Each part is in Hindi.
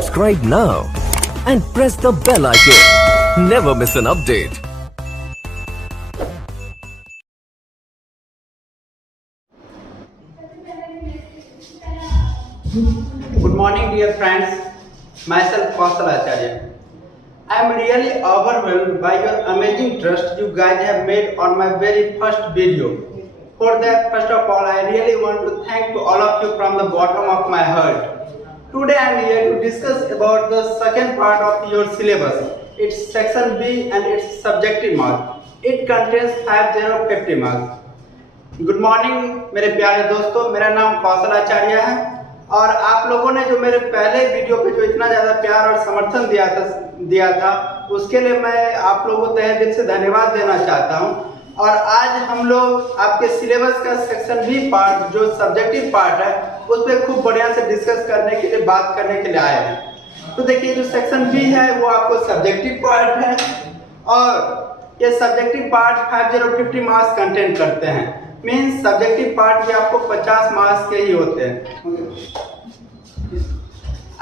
Subscribe now and press the bell icon. Never miss an update. Good morning, dear friends. Myself Kausal Acharya. I am really overwhelmed by your amazing trust you guys have made on my very first video. For that, first of all, I really want to thank to all of you from the bottom of my heart. Today I am here to discuss about the second part of your syllabus. It's section B and its subjective mark. It contains 50 marks. Good morning मेरे प्यारे दोस्तों, मेरा नाम कौशल आचार्य है और आप लोगों ने जो मेरे पहले वीडियो पे जो इतना ज़्यादा प्यार और समर्थन दिया था उसके लिए मैं आप लोगों को तहे दिल से धन्यवाद देना चाहता हूं। और आज हम लोग आपके सिलेबस का सेक्शन बी पार्ट जो सब्जेक्टिव पार्ट है उस पर खूब बढ़िया से डिस्कस करने के लिए बात करने के लिए आए हैं। तो देखिए, जो सेक्शन बी है वो आपको सब्जेक्टिव पार्ट है और ये सब्जेक्टिव पार्ट 50 मार्क्स कंटेंट करते हैं। मीन्स सब्जेक्टिव पार्ट भी आपको 50 मार्क्स के ही होते हैं।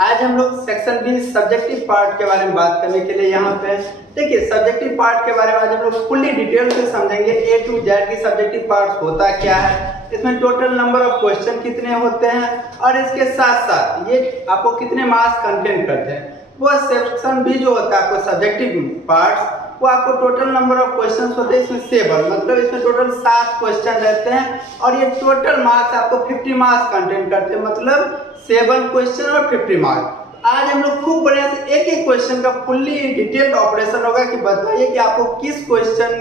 आज हम लोग सेक्शन बी सब्जेक्टिव पार्ट के बारे में बात करने के लिए यहाँ पे देखिए, सब्जेक्टिव पार्ट के बारे में आज हम लोग फुल्ली डिटेल से समझेंगे। ए टू जेड की सब्जेक्टिव पार्ट होता क्या है, इसमें टोटल नंबर ऑफ क्वेश्चन कितने होते हैं और इसके साथ साथ ये आपको कितने मार्क्स कंटेंट करते हैं। वो सेक्शन बी जो होता है आपको सब्जेक्टिव पार्ट्स, वो आपको टोटल नंबर ऑफ क्वेश्चंस होते हैं इसमें 7, मतलब इसमें टोटल 7 क्वेश्चन रहते हैं और ये टोटल मार्क्स आपको 50 मार्क्स कंटेंट करते हैं, मतलब 7 क्वेश्चन और 50 मार्क्स। आज हम लोग खूब बढ़िया से एक एक क्वेश्चन का फुल्ली डिटेल्ड ऑपरेशन होगा कि बताइए कि आपको किस क्वेश्चन,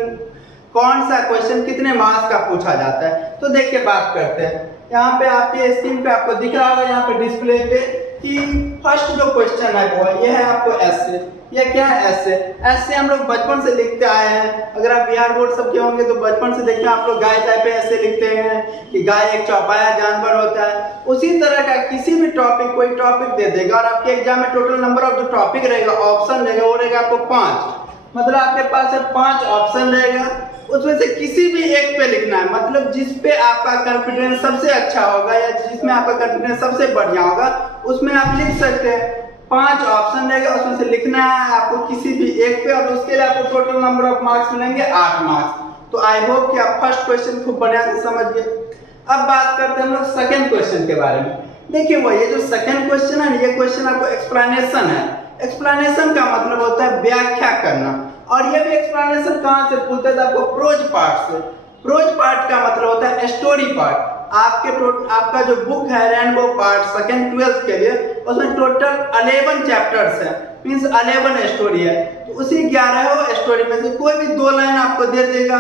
कौन सा क्वेश्चन कितने मार्क्स का पूछा जाता है। तो देख के बात करते हैं। यहाँ पे आपके स्क्रीन पे आपको दिख रहा होगा यहाँ पे डिस्प्ले पे कि फर्स्ट जो क्वेश्चन है वो ये है आपको एसे। ये क्या है एसे? एसे हम लोग बचपन से लिखते आए हैं। अगर आप बिहार बोर्ड सब के होंगे तो बचपन से देखते हैं आप लोग गाय टाइप पे ऐसे लिखते हैं कि गाय एक चौपाया जानवर होता है। उसी तरह का किसी भी टॉपिक, कोई टॉपिक दे देगा और आपके एग्जाम में टोटल नंबर ऑफ जो टॉपिक रहेगा, ऑप्शन रहेगा, वो रहेगा आपको 5, मतलब आपके पास 5 ऑप्शन रहेगा। उसमें से किसी भी एक पे लिखना है, मतलब जिस पे आपका कॉन्फिडेंस सबसे अच्छा होगा या जिसमें आपका कॉन्फिडेंस सबसे बढ़िया होगा उसमें आप लिख सकते हैं। 5 ऑप्शन रहेगा, उसमें से लिखना है आपको किसी भी एक पे और उसके लिए आपको टोटल नंबर ऑफ मार्क्स मिलेंगे 8 मार्क्स। तो आई होप कि आप फर्स्ट क्वेश्चन खूब बढ़िया से समझ गए। अब बात करते हैं हम लोग सेकेंड क्वेश्चन के बारे में। देखिए, वो ये जो सेकेंड क्वेश्चन है ये क्वेश्चन आपको एक्सप्लेनेशन है। एक्सप्लेनेशन का मतलब होता है व्याख्या करना और ये भी एक्सप्लेनेशन कहाँ से पूछते हैं आपको प्रोज पार्ट से। प्रोज पार्ट का मतलब होता है स्टोरी पार्ट। आपका जो बुक है रेनबो पार्ट सेकंड 12th के लिए उसमें टोटल 11 चैप्टर्स है, मींस 11 स्टोरी है। तो उसी 11 स्टोरी में से कोई भी 2 लाइन आपको दे देगा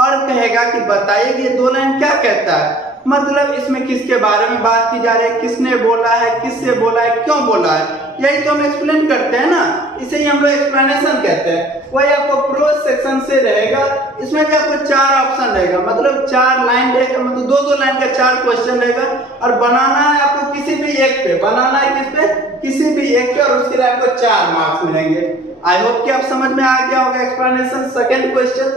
और कहेगा कि बताइए कि ये 2 लाइन क्या कहता है, मतलब इसमें किसके बारे में बात की जा रही है, किसने बोला है, किससे बोला है, क्यों बोला है। यही तो हम एक्सप्लेन करते हैं ना, इसे ही हम लोग एक्सप्लेनेशन कहते हैं। वही आपको प्रोज सेक्शन से रहेगा। इसमें भी आपको 4 ऑप्शन रहेगा, मतलब 4 लाइन रहेगा, मतलब 2-2 लाइन का 4 क्वेश्चन रहेगा और बनाना है आपको किसी भी एक पे, बनाना है किस पे, किसी भी एक पे और उसके लिए आपको 4 मार्क्स मिलेंगे। आई होप कि आप समझ में आ गया होगा explanation second question.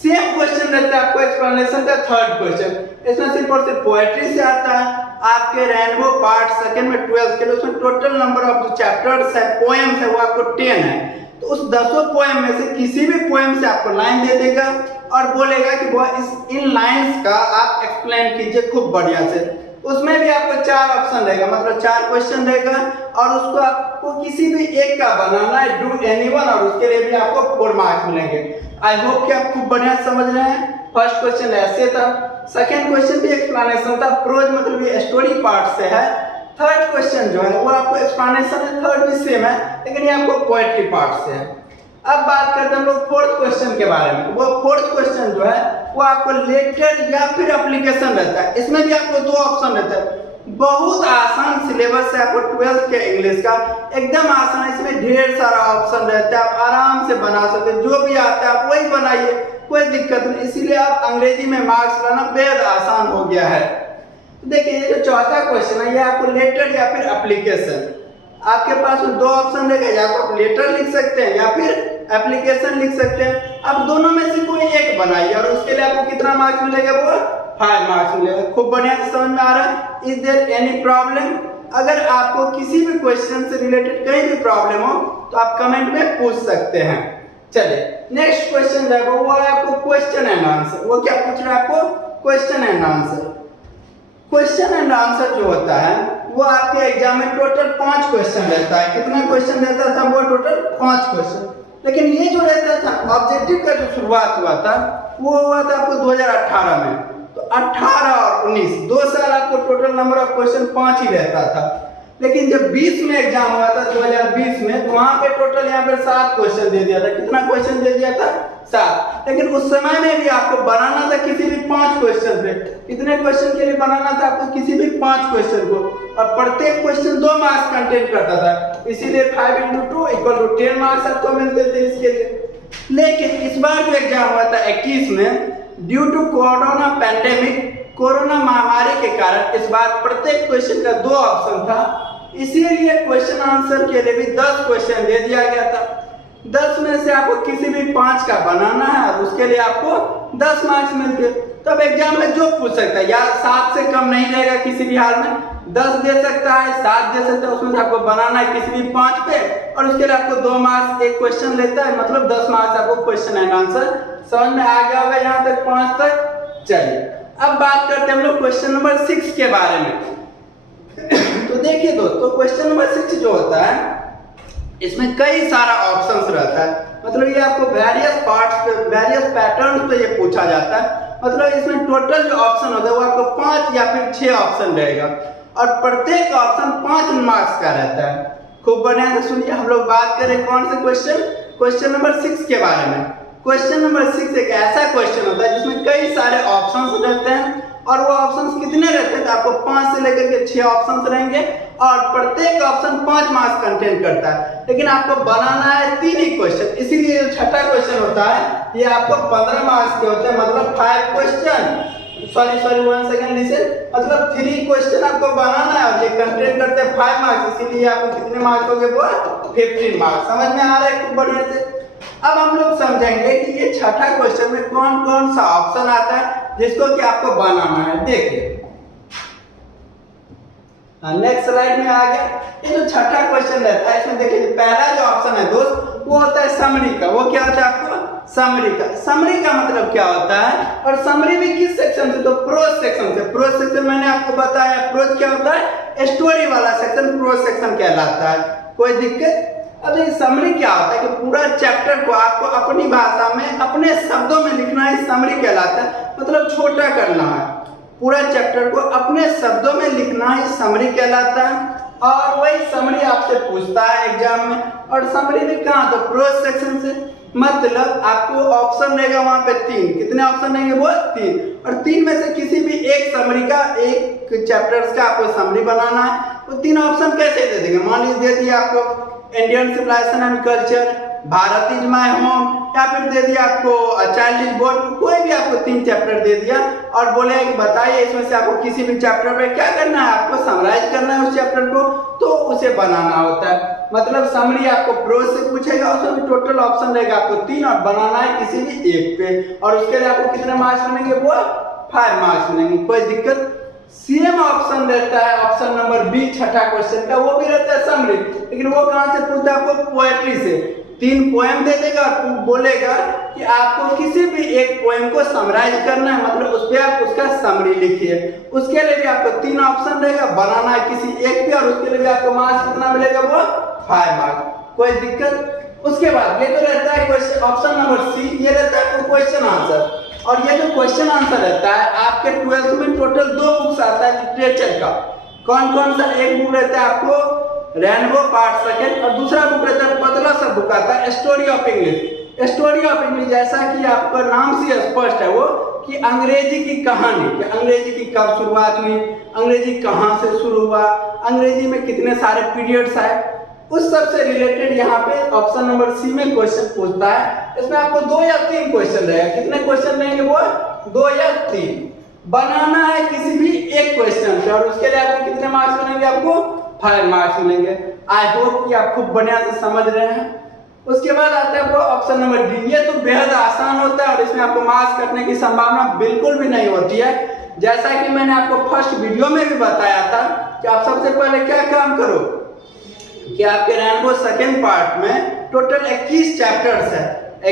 Same question रहता है आपको एक्सप्लेनेशन का थर्ड क्वेश्चन। इसमें सिर्फ और सिर्फ पोएट्री से आता है। आपके रेनबो पार्ट सेकंड में 12th के लिए उसमें टोटल नंबर ऑफ जो चैप्टर्स है, पोएम्स है, वो आपको 10 है। तो उस 10 पोएम में से किसी भी पोएम से आपको लाइन दे देगा और बोलेगा कि वो इन लाइंस का आप एक्सप्लेन कीजिए खूब बढ़िया से। उसमें भी आपको 4 ऑप्शन रहेगा, मतलब 4 क्वेश्चन रहेगा और उसको आपको किसी भी एक का बनाना है, डू एनीवन, और उसके लिए भी आपको 4 मार्क्स मिलेंगे। आई होप कि आप खूब बढ़िया समझ रहे हैं। फर्स्ट क्वेश्चन ऐसे था, सेकंड क्वेश्चन भी एक्सप्लेनेशन था, प्रोज मतलब ये स्टोरी पार्ट से है। थर्ड क्वेश्चन जो है वो आपको एक्सप्लेनेशन है, थर्ड भी सेम है लेकिन ये आपको पोएट्री पार्ट से है। अब बात करते हैं हम लोग फोर्थ क्वेश्चन के बारे में। वो फोर्थ क्वेश्चन जो है वो आपको लेटर या फिर एप्लीकेशन रहता है। इसमें भी आपको 2 ऑप्शन रहता है। बहुत आसान सिलेबस है आपको 12th के इंग्लिश का, एकदम आसान है। इसमें ढेर सारा ऑप्शन रहता है, आप आराम से बना सकते हैं, जो भी आता है आप वही बनाइए, कोई दिक्कत नहीं। इसीलिए आप अंग्रेजी में मार्क्स लाना बेहद आसान हो गया है। देखिए, ये जो चौथा क्वेश्चन है ये आपको लेटर या फिर एप्लीकेशन, आपके पास 2 ऑप्शन रहेगा, या तो आप लेटर लिख सकते हैं या फिर एप्लीकेशन लिख सकते हैं। आप दोनों में से कोई एक बनाइए और उसके लिए आपको कितना मार्क्स मिलेगा, वो 5 मार्क्स मिलेगा। खूब बढ़िया से समझ में आ रहा है। Is there any problem? अगर आपको किसी भी क्वेश्चन से रिलेटेड कहीं भी प्रॉब्लम हो तो आप कमेंट में पूछ सकते हैं। चलिए नेक्स्ट क्वेश्चन जो है वो है आपको क्वेश्चन एंड आंसर। वो क्या पूछ रहा है आपको? Question and answer. Question and answer जो होता है वो आपके एग्जाम में टोटल 5 क्वेश्चन रहता है। कितना क्वेश्चन रहता था? वो टोटल 5 क्वेश्चन। लेकिन ये जो रहता था ऑब्जेक्टिव का जो शुरुआत हुआ था वो हुआ था आपको 2018 में। तो 18 और 19 2 साल आपको टोटल नंबर ऑफ क्वेश्चन 5 ही रहता था। लेकिन जब 20 में एग्जाम हुआ था 2020 में तो वहां पे टोटल यहाँ पे 7 क्वेश्चन दे दिया था। कितना क्वेश्चन दे दिया था? 7। लेकिन उस समय में भी आपको बनाना था किसी भी 5 क्वेश्चन पे। कितने क्वेश्चन के लिए बनाना था आपको? किसी भी 5 क्वेश्चन को, और प्रत्येक क्वेश्चन 2 मार्क्स कंटेंट करता था। इसीलिए 5 × 2 = 10 मार्क्स आपको मिलते थे इसके लिए। लेकिन इस बार जो एग्जाम हुआ था 21 में, due to corona pandemic, corona महामारी के कारण इस बार प्रत्येक क्वेश्चन का 2 ऑप्शन था। इसीलिए क्वेश्चन आंसर के लिए भी 10 क्वेश्चन दे दिया गया था। 10 में से आपको किसी भी 5 का बनाना है और उसके लिए आपको 10 मार्क्स मिलते। तब एग्जाम में जो पूछ सकता है, या 7 से कम नहीं रहेगा किसी भी हाल में, 10 दे सकता है, 7 दे सकता है, उसमें से आपको बनाना है किसी भी 5 पे, और उसके लिए आपको 2 मार्क्स एक क्वेश्चन लेता है, मतलब 10 मार्क्स आपको क्वेश्चन एंड आंसर। समझ में आ गया होगा यहाँ तक 5 तक। चलिए अब बात करते हैं हम लोग क्वेश्चन नंबर 6 के बारे में। तो देखिए दोस्तों, क्वेश्चन नंबर 6 जो होता है इसमें कई सारा ऑप्शंस रहता है। मतलब ये आपको वेरियस पार्ट्स पे, वेरियस पैटर्न्स पे ये पूछा जाता है। मतलब इसमें टोटल जो ऑप्शन होता है वो आपको 5 या फिर 6 ऑप्शन रहेगा, और प्रत्येक ऑप्शन 5 मार्क्स का रहता है। खूब बढ़िया से सुनिए। हम लोग बात करें कौन से क्वेश्चन? क्वेश्चन नंबर 6 के बारे में। क्वेश्चन नंबर 6 एक ऐसा क्वेश्चन होता है जिसमें कई सारे ऑप्शंस रहते हैं, और वो ऑप्शंस कितने रहते हैं? तो आपको 5 से लेकर के 6 ऑप्शंस रहेंगे, और प्रत्येक ऑप्शन 5 मार्क्स कंटेंट करता है। लेकिन आपको बनाना है 3 ही क्वेश्चन। इसीलिए जो छठा क्वेश्चन होता है ये आपको 15 मार्क्स के होते हैं, मतलब 5 क्वेश्चन, सॉरी 1 सेकंड लिसन, मतलब 3 क्वेश्चन आपको बनाना है और ये कंटेंट करते हैं 5 मार्क्स। इसीलिए आपको कितने मार्क्स हो गए? वो 15 मार्क्स। समझ में आ रहा है खूब बढ़िया से? अब हम लोग समझेंगे कि ये छठा क्वेश्चन में कौन कौन सा ऑप्शन आता है जिसको कि आपको बनाना है। देखिए नेक्स्ट स्लाइड में आ गया। ये जो छठा क्वेश्चन रहता है इसमें देखिए पहला जो ऑप्शन है दोस्त वो होता है समरी का। वो क्या होता है आपको? समरी का। समरी का मतलब क्या होता है, और समरी भी किस सेक्शन से? तो प्रोज सेक्शन से। प्रोज सेक्शन मैंने आपको बताया, प्रोज क्या होता है? स्टोरी वाला सेक्शन प्रोज सेक्शन कहलाता है। कोई दिक्कत? अब ये समरी क्या होता है कि पूरा चैप्टर को आपको अपनी भाषा में अपने शब्दों में लिखना है, समरी कहलाता है। मतलब छोटा करना है, पूरा चैप्टर को अपने शब्दों में लिखना है, समरी कहलाता है। और वही समरी आपसे पूछता है एग्जाम में। और समरी भी कहाँ? तो प्रोज सेक्शन से। मतलब आपको ऑप्शन रहेगा वहां पे 3। कितने ऑप्शन रहेंगे? वो 3। और 3 में से किसी भी एक समरी का, एक चैप्टर्स का आपको समरी बनाना है। तो 3 ऑप्शन कैसे दे देंगे? मान लीजिए दे दिया आपको Indian civilisation and culture, Bharat is my home, या फिर दे दिया आपको चाइल्ड इज बोर्न। कोई भी आपको 3 चैप्टर दे दिया और बोले कि बताइए इसमें से आपको किसी भी चैप्टर पे क्या करना है, आपको समराइज करना है उस चैप्टर को, तो उसे बनाना होता है। मतलब समरी आपको प्रोज से पूछेगा, उसमें भी टोटल ऑप्शन रहेगा आपको 3, और बनाना है किसी भी एक पे, और उसके लिए आपको कितने मार्क्स मिलेंगे? वो 5 मार्क्स मिलेंगे। कोई दिक्कत? सेम ऑप्शन रहता है ऑप्शन नंबर बी छठा क्वेश्चन का, वो भी रहता है समरी। लेकिन वो कहां से पूछता है? आपको पोएट्री से। 3 पोएम दे देगा और बोलेगा कि आपको किसी भी एक पोएम को समराइज करना है, मतलब उस पर आप उसका समरी लिखिए। उसके लिए भी आपको 3 ऑप्शन रहेगा, बनाना है किसी एक पे, और उसके लिए भी आपको मार्क्स कितना मिलेगा? वो 5 मार्क्स। कोई दिक्कत? उसके बाद ये जो रहता है क्वेश्चन ऑप्शन नंबर सी, ये रहता है क्वेश्चन आंसर। और ये जो क्वेश्चन आंसर रहता है आपके 12th में टोटल 2 बुक्स आता है लिटरेचर का। कौन कौन सा? एक बुक रहता है आपको रेनबो पार्ट सेकंड, और दूसरा बुक रहता है पतला सा बुक आता है story of English. Story of English जैसा कि आपका नाम से स्पष्ट है वो कि अंग्रेजी की कहानी, कि अंग्रेजी की कब शुरुआत हुई, अंग्रेजी कहाँ से शुरू हुआ, अंग्रेजी में कितने सारे पीरियड्स आए, उस सब से रिलेटेड यहाँ पे ऑप्शन नंबर सी में क्वेश्चन पूछता है। इसमें आपको 2 या 3 क्वेश्चन रहेगा। कितने क्वेश्चन रहेंगे? वो 2 या 3। बनाना है किसी भी एक क्वेश्चन से, और उसके लिए आपको कितने मार्क्स मिलेंगे? आपको 5 मार्क्स मिलेंगे। आई होप कि आप खूब बढ़िया से समझ रहे हैं। उसके बाद आता है वो ऑप्शन नंबर डी। ये तो बेहद आसान होता है और इसमें आपको मार्क्स कटने की संभावना बिल्कुल भी नहीं होती है। जैसा कि मैंने आपको फर्स्ट वीडियो में भी बताया था कि आप सबसे पहले क्या काम करो कि आपके रेनबो सेकेंड पार्ट में टोटल 21 चैप्टर्स है,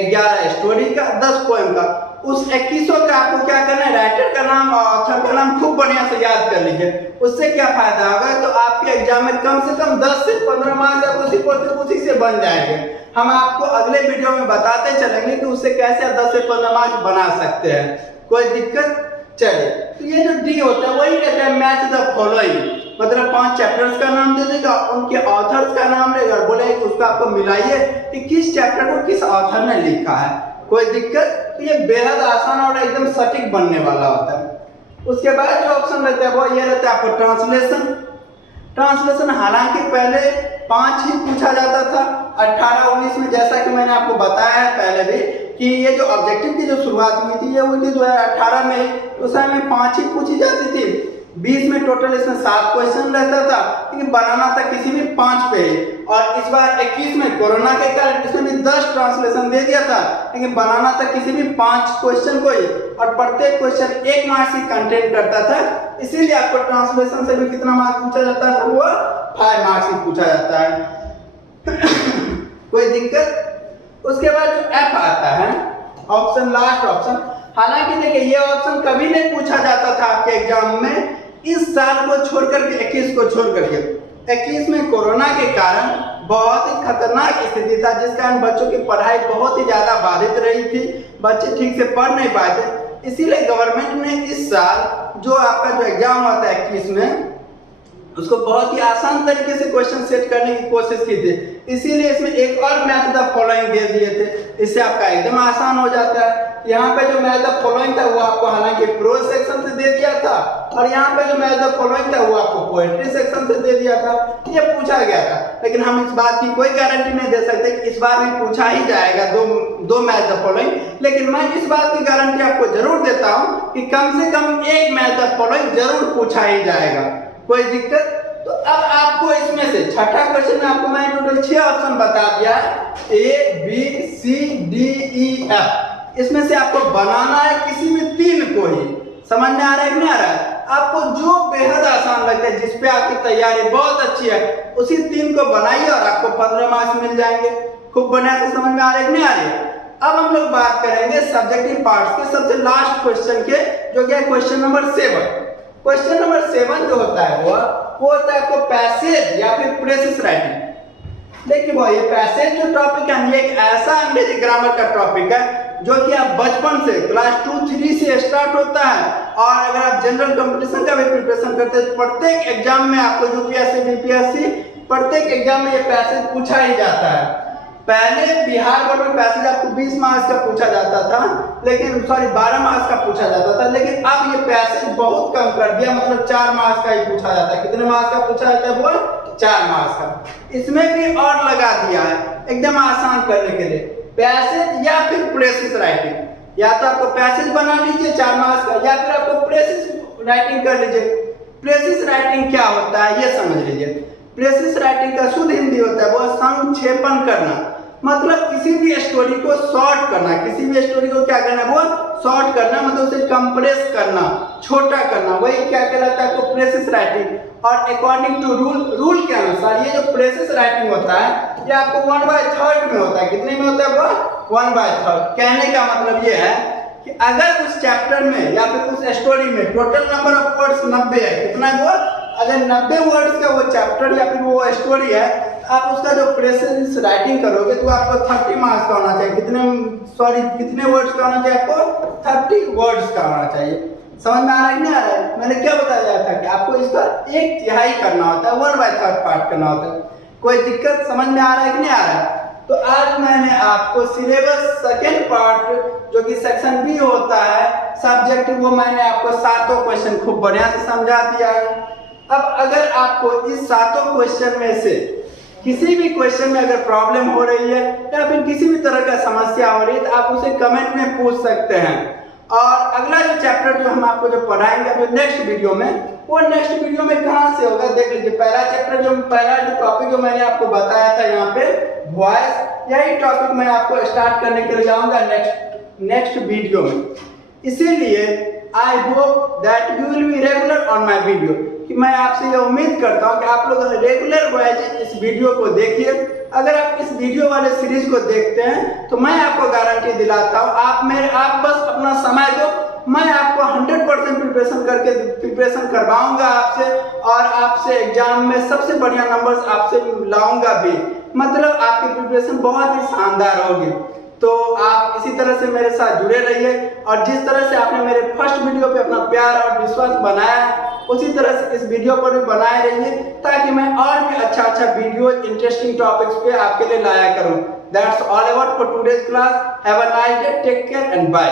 11 स्टोरी का, 10 पोएम का। उस 21 का आपको क्या करना है, राइटर का नाम और ऑथर का नाम खूब बढ़िया से याद कर लीजिए। उससे क्या फायदा होगा, तो आपके एग्जाम में कम से कम 10 से 15 मार्क्स उसी से बन जाएंगे। हम आपको अगले वीडियो में बताते चलेंगे कि उससे कैसे आप 10 से 15 मार्क्स बना सकते हैं, कोई दिक्कत। चलिए, तो ये जो डी होता है वही रहता है मैच द फॉलोइंग, मतलब 5 चैप्टर्स का नाम दे देगा, उनके ऑथर्स का नाम लेगा और बोलेगा कि उसको आपको मिलाइए कि किस चैप्टर को किस ऑथर ने लिखा है, कोई दिक्कत। तो ये बेहद आसान और एकदम सटीक बनने वाला होता है। उसके बाद जो ऑप्शन रहता है वो ये रहता है आपको ट्रांसलेशन। हालांकि पहले 5 ही पूछा जाता था, 18-19 में, जैसा कि मैंने आपको बताया है पहले भी कि ये जो ऑब्जेक्टिव की जो शुरुआत हुई थी ये हुई थी 2018 में, उस समय में 5 ही पूछी जाती थी। 20 में टोटल इसमें 7 क्वेश्चन रहता था, लेकिन बनाना था किसी भी 5 पे। और इस बार 21 में कोरोना के कारण इसमें भी 10 ट्रांसलेशन दे दिया था, लेकिन बनाना था किसी भी 5 क्वेश्चन को ही, और प्रत्येक क्वेश्चन 1 मार्क्स ही कंटेंट करता था। इसीलिए आपको ट्रांसलेशन से भी कितना मार्क्स पूछा जाता है, वो 5 मार्क्स ही पूछा जाता है। कोई दिक्कत। उसके बाद जो एफ आता है ऑप्शन, लास्ट ऑप्शन, हालांकि देखिए ये ऑप्शन कभी नहीं पूछा जाता था आपके एग्जाम में, इस साल को छोड़ करके 21 को छोड़ करके। 21 में कोरोना के कारण बहुत ही खतरनाक स्थिति था, जिस कारण बच्चों की पढ़ाई बहुत ही ज्यादा बाधित रही थी, बच्चे ठीक से पढ़ नहीं पाए थे। इसीलिए गवर्नमेंट ने इस साल जो आपका जो एग्जाम हुआ था 21 में, उसको बहुत ही आसान तरीके से क्वेश्चन सेट करने की कोशिश की थी। इसीलिए इसमें एक और मैच द फॉलोइंग दे दिए थे, इससे आपका एकदम आसान हो जाता है। यहाँ पे जो मैच द फॉलोइंग था वो आपको हालांकि प्रोज सेक्शन से दे दिया था, और यहाँ पे जो मैच द फॉलोइंग था वो आपको पोएट्री सेक्शन से दे दिया था। ये पूछा गया था, लेकिन हम इस बात की कोई गारंटी नहीं दे सकते कि इस बार भी पूछा ही जाएगा दो मैच द फॉलोइंग। लेकिन मैं इस बात की गारंटी आपको जरूर देता हूँ कि कम से कम एक मैच द फॉलोइंग जरूर पूछा ही जाएगा, कोई दिक्कत। तो अब आपको इसमें से छठा क्वेश्चन में आपको मैंने टोटल 6 ऑप्शन बता दिया है, A, B, C, D, E, F। इसमें से आपको बनाना है किसी भी 3 को ही। समझ में आ रहा है कि नहीं आ रहा है? आपको जो बेहद आसान लगता है, जिसपे आपकी तैयारी बहुत अच्छी है, उसी 3 को बनाइए और आपको 15 मार्क्स मिल जाएंगे। खूब बढ़िया से समझ में आ रहा है कि नहीं आ रही है? अब हम लोग बात करेंगे सब्जेक्टिव पार्ट्स के सबसे लास्ट क्वेश्चन के, जो कि है क्वेश्चन नंबर 7। क्वेश्चन नंबर 7 जो होता है वो होता है आपको पैसेज या फिर प्रेसिस राइटिंग। देखिए भाई, ये पैसेज जो टॉपिक है ये एक ऐसा अंग्रेजी ग्रामर का टॉपिक है जो कि आप बचपन से क्लास 2-3 से स्टार्ट होता है, और अगर आप जनरल कंपटीशन का भी प्रिपरेशन करते हैं, प्रत्येक एग्जाम में आपको यूपीएससी बीपीएससी प्रत्येक एग्जाम में ये पैसेज पूछा ही जाता है। पहले बिहार बोर्ड में पैसेज आपको 20 मार्क्स का पूछा जाता था, लेकिन 12 मार्क्स का पूछा जाता था, लेकिन अब ये पैसेज बहुत कम कर दिया, मतलब 4 मार्क्स का ही पूछा जाता है। कितने मार्क्स का पूछा जाता है वो? 4 मार्क्स का। इसमें भी और लगा दिया है एकदम आसान करने के लिए, पैसेज या फिर प्रेसिस राइटिंग। या तो आपको पैसेज बना लीजिए 4 मार्क्स का, या फिर आपको प्रेसिस राइटिंग कर लीजिए। प्रेसिस राइटिंग क्या होता है ये समझ लीजिए। प्रेसिस राइटिंग का शुद्ध हिंदी होता है वो संक्षेपण करना, मतलब किसी भी स्टोरी को शॉर्ट करना। किसी भी स्टोरी को क्या करना है वो शॉर्ट करना, मतलब उसे कंप्रेस करना, छोटा करना, वही क्या कहलाता है आपको प्रेसिस राइटिंग। और अकॉर्डिंग टू रूल के अनुसार ये जो प्रेसिस राइटिंग होता है ये आपको 1/3 में होता है। कितने में होता है वो? 1/3। कहने का मतलब ये है कि अगर उस चैप्टर में या फिर उस स्टोरी में टोटल नंबर ऑफ वर्ड्स 90 है, कितना है वो? अगर 90 वर्ड्स का वो चैप्टर या फिर वो स्टोरी है, आप उसका जो प्रेसिस राइटिंग करोगे तो आपको 30 मार्क्स का होना चाहिए। कितने वर्ड्स का होना चाहिए आपको? 30 वर्ड्स का होना चाहिए। समझ में आ रहा है कि नहीं आ रहा है? मैंने क्या बताया था कि आपको इसका 1/3 करना होता है, 1/3 पार्ट करना होता है। कोई दिक्कत समझ में आ रहा है कि नहीं आ रहा है? तो आज मैंने आपको सिलेबस सेकेंड पार्ट जो कि सेक्शन बी होता है सब्जेक्ट, वो मैंने आपको 7 क्वेश्चन खूब बढ़िया से समझा दिया है। अब अगर आपको इस 7 क्वेश्चन में से किसी भी क्वेश्चन में अगर प्रॉब्लम हो रही है या फिर किसी भी तरह का समस्या हो रही है तो आप उसे कमेंट में पूछ सकते हैं। और अगला जो चैप्टर जो हम आपको जो पढ़ाएंगे अभी नेक्स्ट वीडियो में, वो नेक्स्ट वीडियो में कहाँ से होगा देख लीजिए। पहला जो टॉपिक जो मैंने आपको बताया था यहाँ पे वॉइस, यही टॉपिक मैं आपको स्टार्ट करने के लिए जाऊंगा नेक्स्ट वीडियो में। इसीलिए I hope that you will be regular on my video, कि मैं आपसे ये उम्मीद करता हूँ कि आप लोग रेगुलर वाइज इस वीडियो को देखिए। अगर आप इस वीडियो वाले सीरीज को देखते हैं तो मैं आपको गारंटी दिलाता हूँ, आप बस अपना समय दो, मैं आपको 100% प्रिपरेशन करवाऊंगा आपसे, और आपसे एग्जाम में सबसे बढ़िया नंबर्स आपसे लाऊंगा भी। मतलब आपकी प्रिपरेशन बहुत ही शानदार होगी। तो आप इसी तरह से मेरे साथ जुड़े रहिए, और जिस तरह से आपने मेरे फर्स्ट वीडियो पे अपना प्यार और विश्वास बनाया है, उसी तरह से इस वीडियो पर भी बनाए रहिए, ताकि मैं और भी अच्छा वीडियो इंटरेस्टिंग टॉपिक्स पे आपके लिए लाया करूं। That's all about for today's class. Have a nice day, take care and bye.